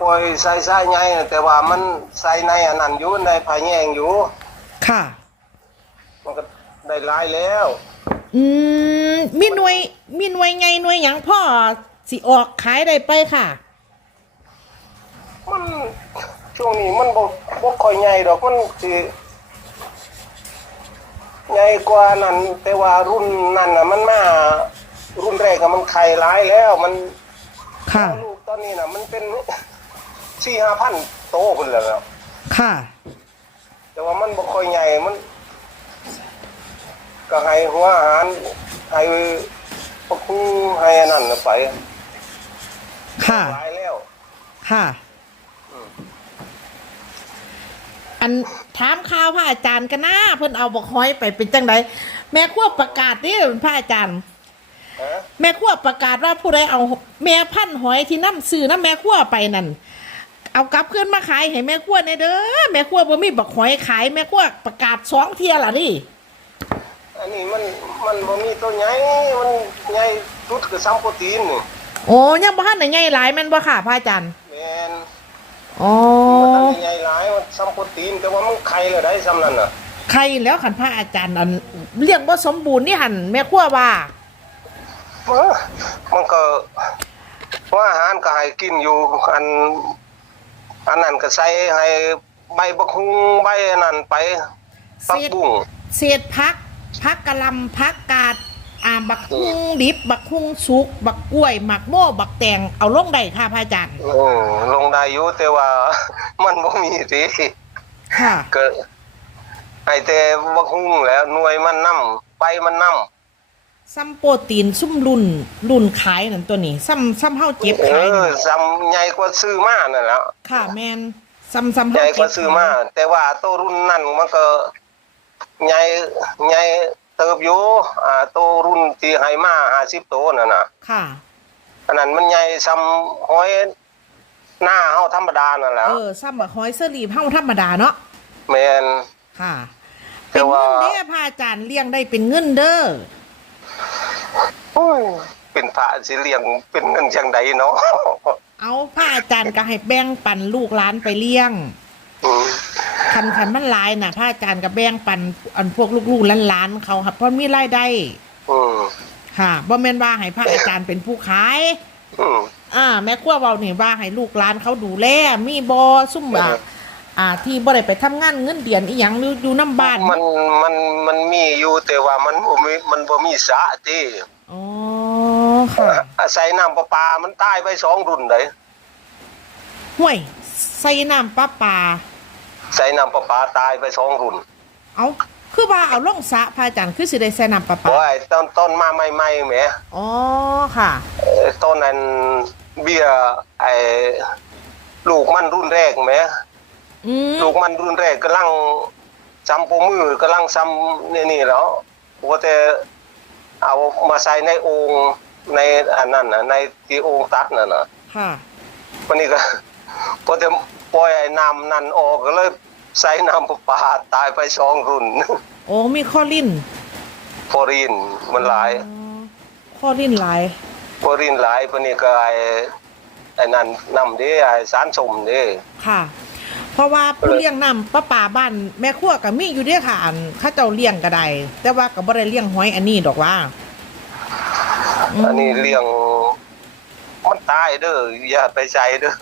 ปล่อยใส่ใส่ไงแต่ว่ามันใส่ในอันนั้นอยู่ในภายแยงอยู่ ค่ะ มันก็ได้หลายแล้ว อืมมีหน่วยมีหน่วยไงหน่วยหยังพ่อสิออกขายได้ไปค่ะ มันช่วงนี้มันบ่บ่ค่อยใหญ่ดอกมันสิใหญ่กว่านั้น แต่ว่ารุ่นนั้นน่ะมันมารุ่นแรกอะมันไข่หลายแล้วมันค่ะ ลูกตอนนี้น่ะมันเป็น สี่ห้าพันโตขึ้นแล้วค่ะ แต่ว่ามันบ่ค่อยใหญ่มัน ก็ให้หัวอาหารให้พวกคุให้อันนั้นน่ะไปค่ะ หลายแล้ว ค่ะอันถามข่าวพระอาจารย์กันนะเพิ่นเอาบอกหอยไปเป็นจังไดแม่ขั้วประกาศนี่พระอาจารย์ ฮะแม่ขั้วประกาศว่าผู้ใดเอาแม่พันธุ์หอยที่น้ำซื้อน้ำแม่ขั้วไปนั่น เอากลับขึ้นมาขายให้แม่ขั้วในเด้อแม่ขั้วบ่มีบักหอยขายแม่ขั้วประกาศสองเทียล่ะนี่อันนี้มันมันบ่มีตัวใหญ่มันใหญ่สุดคือซัมโปรตีนนี่โอ้ยังบ่ทันได้ใหญ่หลายแม่นบ่ค่ะพระอาจารย์แม่นอ๋อมันทันได้ใหญ่หลายมันซัมโปรตีนแต่ว่ามันไข่เลยได้ซ้ำนั่นน่ะใครแล้วขันพระอาจารย์อันเลี้ยงบ่สมบูรณ์นี่หันแม่ขั้วว่าเออมันก็ว่าอาหารก็ให้กินอยู่อัน อันนั้นก็ใส่ให้ใบบักฮุงใบอันนั้นไปปักบุ้งเศษพักพักกะหลำพักกาดอ่าบักฮุงดิบ บักฮุงสุก บักกล้วยหมักโม่บักแตงเอาลงได้ค่ะพระอาจารย์เออลงได้อยู่แต่ว่า มันบ่มีสิค่ะก็ให้แต่บักฮุงแล้วหน่วยมันนํไปมันนํ ซ้ำโปรตีนซุ่มรุ่นรุ่นขายนั่นตัวนี้ซ้ำซ้ำเฮาเจ็บเอขายอนั่นซ้ำใหญ่กว่าซื้อมานั่นแหละค่ะแมนซ้ำซ้ำใหเฮาญ่กเจ็ว่าบซื้อมาแต่ว่าตัวรุ่นนั้นมันก็ใหญ่ใหญ่เติบอยู่อ่าตัวรุ่นที่ให้มา50ตัวนั่นน่ะค่ะ อันนั้นมันใหญ่ซ้ำห้อยหน้าเฮาธรรมดานั่นแหละเออซ้ำบักหอยเสลีบเฮาธรรมดาเนาะแม่น ค่ะ แต่เป็นว่า เงินเด้อพระอาจารย์เลี้ยงได้เป็นเงินเด้อ โอ้ยเป็นพระสิเลี้ยงเป็นเงินจังใดเนาะเอาพระอาจารย์ก็ให้แบ่งปันลูกหลานไปเลี้ยงอืมคันคันมันหลายน่ะพระอาจารย์ก็แบ่งปันอันพวกลูกๆหลานๆเขาครับเพราะมีรายได้อืมค่ะบ่แม่นว่าให้พระอาจารย์เป็นผู้ขาย อืม อ่าแม่ครัวเว้านี่ว่าให้ลูกหลานเขาดูแลมีบ่ซุ่มอะอ่า ที่บ่ได้ไปทำงานเงินเดือนอีหยังอยู่อยู่นํบ้านมันมันมันมีอยู่แต่ว่ามันบ่มีมันบ่มีสระติ อ๋อค่ะอาศัยน้ำประปา มันตายไปสองรุ่นเลยห่วยใส่น้ำปลาปลาใส่น้ำประปาตายไปสองรุ่นเอาคือว่าเอาลงสระพระอาจารย์คือสิได้ใส่น้ำปลาปเพราะลาไอ้ต้นต้นมาใหม่ๆแหมอ๋อค่ะเอ่อต้นนั้นเบี้ยไอ้ลูกมันรุ่นแรกแหมอืมลูกมันรุ่นแรกกำลังซ้ำโปมือกำลังซ้ำนี่นี่แล้วว่าแต่ เอามาใส่ในโองค์ในอันนั้นน่ะในที่โองค์ตัดนั่นน่ะค่ะวันนี้ก็พอจะปล่อยไอ้น้ำนั่นออกก็เลยใส่น้ำประปาตายไปสองรุ่นโอ้มีข้อลิ้นฟอรีนมันหลายอ๋อข้อลิ้นหลายฟอรีนหลายปานนี้ก็ไอ้ไอ้นั่นน้ำเด้ไอ้สารสมเด้ค่ะ เพราะว่าผู้เลี้ยงน้ำป้าป่าบ้านแม่ครัวก็มีอยู่เด้อค่ะอันเข้าเจ้าเลี้ยงก็ได้แต่ว่าก็บ่ได้เลี้ยงหอยอันนี้ดอกว่าอืมอันนี้เลี้ยง มันตายเด้ออย่าไปใจเด้อ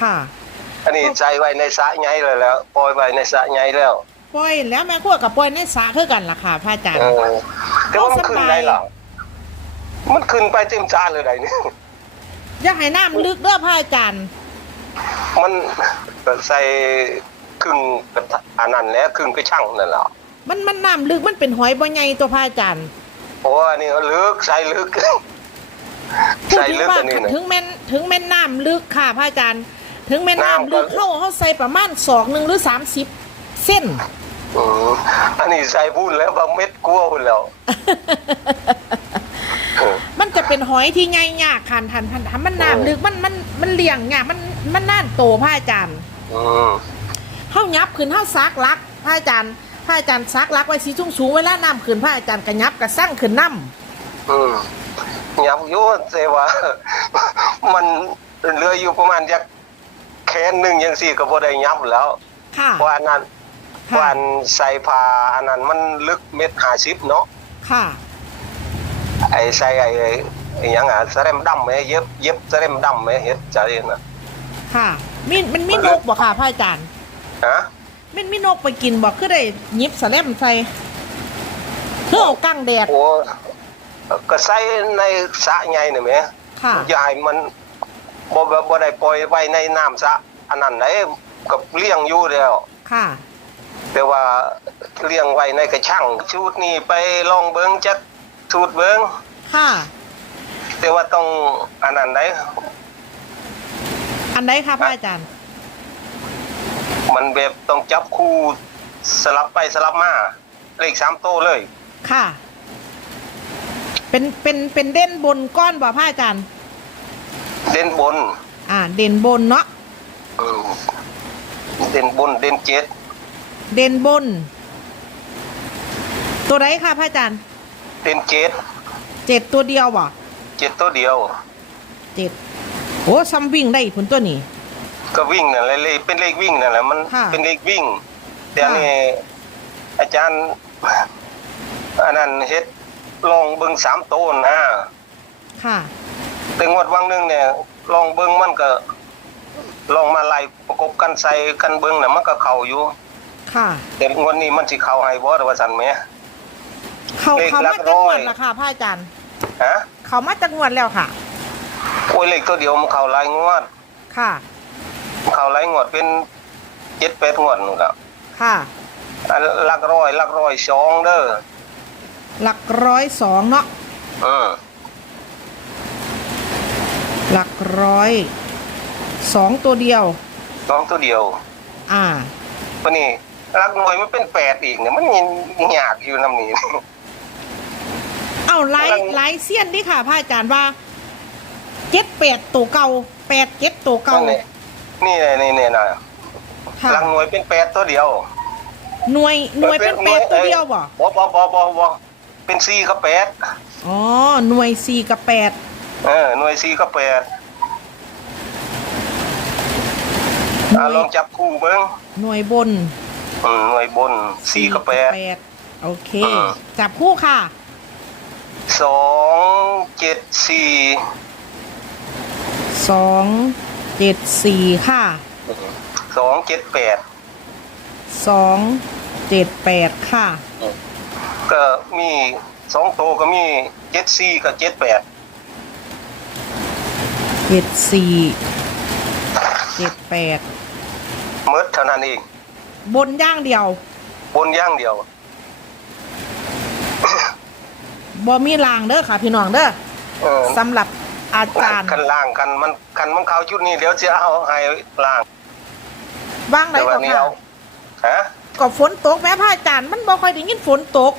ค่ะอันนี้ใจไว้ในสระใหญ่เลยแล้วปล่อยไว้ในสระใหญ่แล้วปล่อยแล้วแม่ครัวกับปล่อยในสระคือกันล่ะค่ะพระอาจารเอย์ อแต่ว่ามันขึ้นได้หรอมันขึ้นไปเต็มจานเลยไดนี่ อย่าให้น้ำลึกเด้อพระอาจารย์ มัน ใส่ครึ่งกระทะอันนั้นแหล้วครึ่งกระช่างนั่นแหละมันมันน้ำลึกมันเป็นหอยบ่ใหญ่ตัวพระอาจารย์เพราะว่าอันนี่ลึกใส่ลึกพูดใส่ถึงลึกว่าอันนี้นะ ถึงแม่นถึงแม่นน้ำลึกค่ะพระอาจารย์ ถึงแม่นน้ำลึกน้ำก็เข้าเขาใส่ประมาณศอกหนึ่งหรือสามสิบเส้น อืมอันนี้ใส่พูนแล้วบางเม็ดกลัวพูนแล้วเออมันจะเป็นหอยที่ใหญ่ยากคันทันทันทันมันน้ำลึกมันมันมันเลี้ยงยากมันมันน่านโตพระอาจารย์ อืมเข้ายับขึ้นเข้าซักลักพระอาจารย์พระอาจารย์ซักลักไว้สีสูงสูงๆเวลาน้ำขึ้นพระอาจารย์กระยับกระสั่งขึ้นน้อืมยับอยุ่แต่ว่า มันเหลืออยู่ประมาณจักนหนึ่งยังสี่ก็บ่ได้ยับแล้วค่ะ เพราะอันนั้นเพค่ะราะอันใส่ผ้าอันนั้นมันลึกเม็ดห้าสิบเนาะค่ะ ไอ้ใส่ไอ้ไอ้หยังอะสะเรมดำไหมเย็บเย็บสะเรมดำไหมเฮ็ดจะเองน่ะค่ะ มีมันมีนกบ่ค่ะพระอาจารย์ฮะมันมีนกไปกินบ่คือได้หยิบสะแลมใส่เพื่อเอากั้งแดดโอ้ก็ใส่ในสระใหญ่นี่แหมค่ะอย่าให้มันบ่บ่บ่ได้ปล่อยไว้ในน้ำสระอันนั้นได้กับเลี้ยงอยู่แล้วค่ะแต่ว่าเลี้ยงไว้ในกระชังชุดนี้ไปลองเบิ่งจักชุดเบิ่งค่ะ แต่ว่าต้องอันนั้นได้ อันใดคะพระอาจารย์ มันแบบต้องจับคู่สลับไปสลับมาเลขสามโต้เลย ค่ะ เป็นเป็นเป็นเด่นบนก้อนบ่พระอาจารย์ เด่นบน อ่า เด่นบนเนาะเออเด่นบนเด่นเจ็ดเด่นบน ตัวไหนคะพระอาจารย์ เด่นเจ็ดเจ็ดตัวเดียวบ่เจ็ดตัวเดียวเจ็ด โอ้ซัมวิ่งได้ผลตัวนี้ ก็วิ่งนั่นแหละเลขเป็นเลขวิ่งนั่นแหละมันค่ะ เป็นเลขวิ่งแต่อันนี่อาจารย์อันนั้นเฮ็ดลองเบิ่งสามโต้นนะค่ะ แต่งวดวังหนึงเนี่ย ลองเบิ่งมันก็ ลองมาไล่ประกบกันใส่กันเบิ่งน่ะมันก็เข้าอยู่ ค่ะ แต่งวดนี้มันสิเข้าให้บ่ว่าซั่นแหม เขาเลขเขาหลัมากจังหวัดร้อยละค่ะพระอาจารย์ ฮะ เขามาจังหวัดแล้วค่ะโอ้ยเลขตัวเดียวมันเข้าหลายงวด ค่ะ เข้าหลายงวดเป็น7-8งวดนู่นล่ะค่ะ อันหลักร้อยหลักร้อยสองเด้อหลักร้อยสองเนาะ อือหลักร้อยสองตัวเดียว สองตัวเดียวอ่าวันนี้หลักหน่วยมันเป็นแปดอีกเนี่ยมันยังยากอยู่นำนี้ เอาไล่กำลังไล่เสี้ยนดิค่ะพระอาจารย์ว่า เจ็ดแปดตัวเก่าแปดเจ็ดตัวเก่า นี่นี่นี่นี่นะค่ะ หลักหน่วยเป็นแปดตัวเดียวหน่วยหน่วยเป็นแปดตัวเดียวบ่บ่บ่บ่บ่บ่เป็นสี่กับแปดอ๋อ หน่วยสี่กับแปดเออหน่วยสี่กับแปดหน่อ่าวยลองจับคู่เบิ้งหน่วยบนอืมหน่วยบนสี่กับแปดโอเค อืม จับคู่ค่ะสองเจ็ดสี่ สองเจ็ดสี่ค่ะสองเจ็ดแปดสองเจ็ดแปดค่ะ ก็มีสองโตวก็มีเจ็ดสี่กับเจ็ดแปดเจ็ดสี่เจ็ดแปดเมิดเท่านั้นเอง บนย่างเดียว บนอย่างเดียวบ่มีรางเด้อค่ะ พี่น้องเด้อเออสำหรับ อาจารย์ คันล่างกันมันคันมันเข้าชุดนี้เดี๋ยวจะเอาให้ล่างว่างไหนแต่ว่าก็นี้ค่ะเอาฮะก็ฝนตกแม่พระอาจารย์มันบ่ค่อยได้ยินฝนตก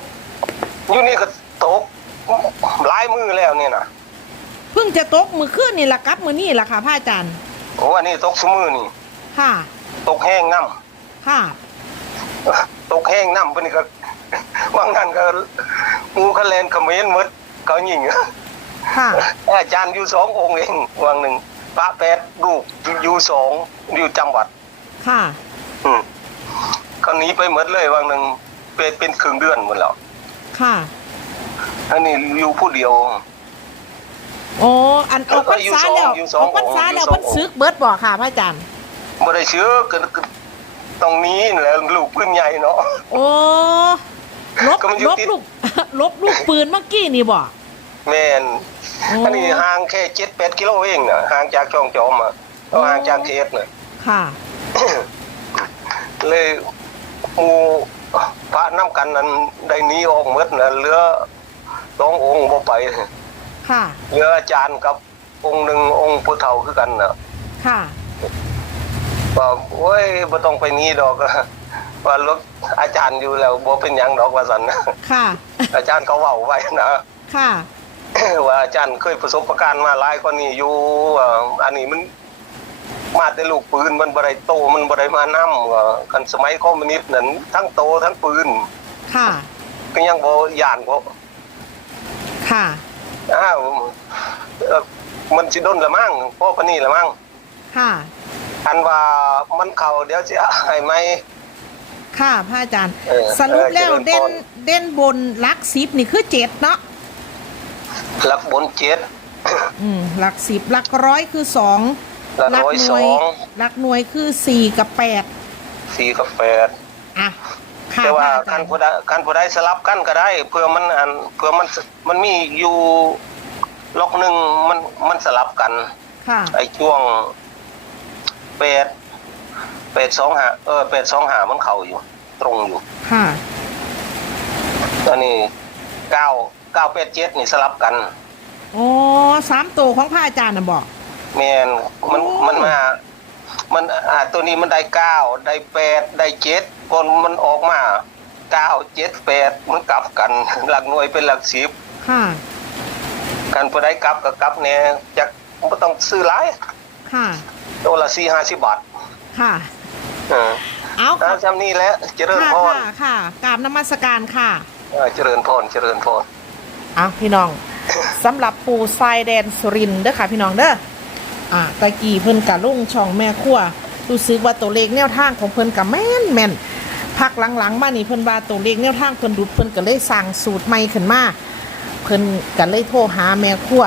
อยู่นี่ก็ตกหลายมือแล้วเนี่ยนะเพิ่งจะตกมือคืนนี่ละกลับมือนี่ละค่ะพระอาจารย์ โอ้อันนี้ตกสมือนี่ ค่ะ ตกแห้งน้ค่ะำตกแห้งน้ำเพิ่นก็ ว่างนั้นก็หมูคะแลนเขมรหมดเขายิง ค่ะอาจารย์อยู่สององค์เองวางหนึ่งพระแปดรูปอยู่สองอยู่จังหวัด ค่ะอืมเขาหนีไปหมดเลยวางหนึ่งเป็นเป็นครึ่งเดือนหมดแล้วค่ะอันนี้อยู่ผู้เดียวโอ้อันออกพรรษาแล้วอยู่สอองอกพรรษาแล้วอยู่สองมันซึกเบิดบ่ค่ะพระอาจารย์บ่ได้เชื้อก็ก็ตรงนี้แหละลูกปืนใหญ่เนาะโอ้ลบก็มันอยู่ลบติดลูกลบลูกปืนเมื่อกี้นี่บ่ แม่นโอ้อันนี้ห่างแค่เจ็ดแปดกิโลเองน่ะห่างจากช่องจอมอะเอาห่างจากเขตน่ะค่ะ เลยหมู่พระน้ำกันนั้นได้หนีออกหมดน่ะเหลือสององค์บ่ไปค่ะเหลืออาจารย์กับองค์หนึ่งองค์ผู้เฒ่าคือกันน่ะ ค่ะว่าโอ้ยบ่ต้องไปหนี้ดอกว่ารถอาจารย์อยู่แล้วบ่เป็นหยังดอกว่าซั่นนะค่ะ อาจารย์เขาเว้าไว้นะค่ะ ว่าอาจารย์เคยประสบการณ์มาหลายกว่านี้อยู่อ่าอันนี้มันมาแต่ลูกปืนมันบ่ได้โตมันบ่ได้มานำว่ากันสมัยคอมมิวนิสต์นั้นทั้งโตทั้งปืน ค่ะ ก็ยังบ่ย่านบ่ค่ะอ้าวเอ่อมันสิดนละมั้งพ่อปานนี้ละมั้งค่ะอันว่ามันเข่าเดี๋ยวจะให้ไหมค่ะพระอาจารย์เออสรุปแล้วเออเจริญพรเด่นเด่นบนหลักสิบนี่คือเจ็ดเนาะ หลักบนเจ็ดอืมหลักสิบหลักร้อยคือสองหลักร้อยหน่วยสองหลักหน่วยคือสี่กับแปดสี่กับแปดอะค่ะแต่ว่าพระอาจาการรย์ผู้ใดการผู้ใดสลับกันก็ได้ เพื่อมันอันเพื่อมันมันมีอยู่ล็อกหนึ่งมันมันสลับกันค่ะไอ้ช่วงแปดแปดสองหาเออแปดสองหามันเข่าอยู่ ตรงอยู่ค่ะตอนนี้เก้า เก้าแปดเจ็ดนี่สลับกันอ๋อสามตัวของพระอาจารย์น่ะบอก แมนมันโอ้ มันมา มันอ่าตัวนี้มันได้เก้าได้แปดได้เจ็ดก่อนมันออกมาเก้าเจ็ดแปดมันกลับกัน หลักหน่วยเป็นหลักสิบค่ะการผู้ใดกลับกับกลับเนี่ยจะไม่ต้องซื้อหลายค่ะ ตัวละสี่ห้าสิบบาทค่ะ เออเอาแล้วจำนี้แหล้วเจริญค่ะพรค่ะค่ะกราบนมัสการค่ะ เออเจริญพรเจริญพร เอาพี่น้องสำหรับปูทรายแดนสุรินเด้อค่ะพี่น้องเด้ออ่าตะกี้เพิ่นกะลุ่งช่องแม่ครัวรู้สึกว่าตัวเลขแนวทางของเพิ่นกะแม่นแม่นพักหลังๆมานี่เพิ่นว่าตัวเลขแนวทางเพิ่นดุดเพิ่นก็เลยสั่งสูตรใหม่ขึ้นมาเพิ่นก็เลยโทรหาแม่ครัว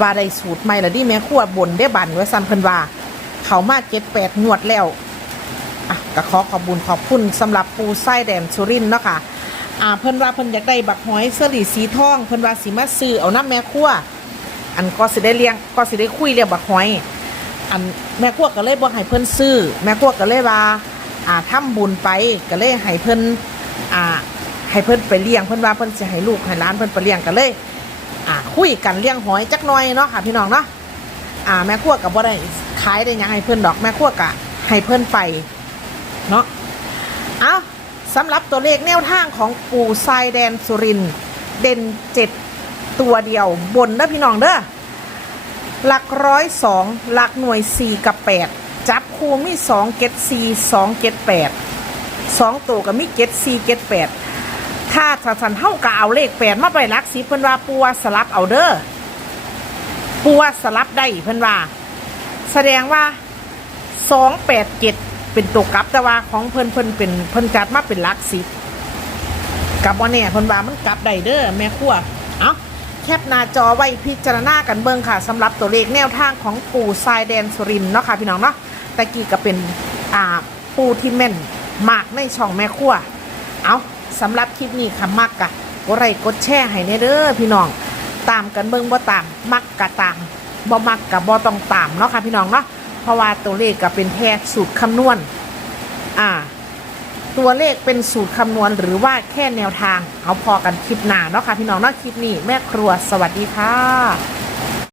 ว่าได้สูตรใหม่แล้วดิแม่ครัวบ่นได้บันไว้ซ้ำเพิ่นว่า เขามาเจ็ดแปดงวดแล้วอะก็ขอขอบุญขอบคุณสำหรับปูไส้แดนสุรินเนาะค่ะ อ่าเพิ่นว่าเพิ่นอยากได้บักหอยเสื้อหลีสีทองเพิ่นว่าสิมาซื้อเอาน้ำแม่ครัวอันก็สิได้เลี้ยงก็สิได้คุยเรื่องบักหอย อันแม่ครัวก็เลยบ่ให้เพิ่นซื้อ แม่ครัวก็เลยว่าอ่าทำบุญไปก็เลยให้เพิ่นอ่าให้เพิ่นไปเลี้ยงเพิ่นว่าเพิ่นสิให้ลูกให้หลานเพิ่นไปเลี้ยงก็เลยอ่าคุยกันเลี้ยงหอยจักหน่อยเนาะค่ะพี่น้องเนาะอ่าแม่ครัวก็บ่ได้ขายได้ยังให้เพิ่นดอกแม่ครัวก็ให้เพิ่นไปเนาะเอา สำหรับตัวเลขแนวทางของปู่ทรายแดนสุรินเด่นเจ็ดตัวเดียวบนเด้อพี่น้องเด้อหลักร้อยสองหลักหน่วยสี่กับแปดจับคูมีสองเกตสี่สองเกตแปดสองตัวกับมีเกตสี่เกตแปดถ้าถ้าสันเท่ากับเอาเลขแปดมาไปลักสิเพิ่นว่าปัวสลับเอาเด้อปัวสลับได้เพิ่นว่า แสดงว่าสองแปดเจ็ด เป็นตัวกลับแต่ว่าของเพิ่นเพิ่นเป็นเพิ่นจัดมาเป็นลักสิบกับว่าเนี่ยเพิ่นว่ามันกลับได้เด้อแม่ครัวเอาแคปหน้าจอไว้พิจารณากันเบิ่งค่ะสำหรับตัวเลขแนวทางของปู่ทรายแดนสุรินเนาะค่ะพี่น้องเนาะตะกี้ก็เป็นอ่าปูที่แม่นมากในช่องแม่ครัวเอาสำหรับคลิปนี้ค่ะมักกะกดไลค์กดแชร์ให้แน่เด้อพี่น้อง ตามกันเบิ่งบ่ตาม มักกะตามบ่มักกะบ่ต้องตามเนาะค่ะพี่น้องเนาะ ราะว่าตัวเลขก็เป็นแค่สูตรคำนวณ อ่า ตัวเลขเป็นสูตรคำนวณหรือว่าแค่แนวทาง เอาพอกันคลิปหน้าเนาะค่ะพี่น้องเนาะคลิปนี้แม่ครัวสวัสดีค่ะ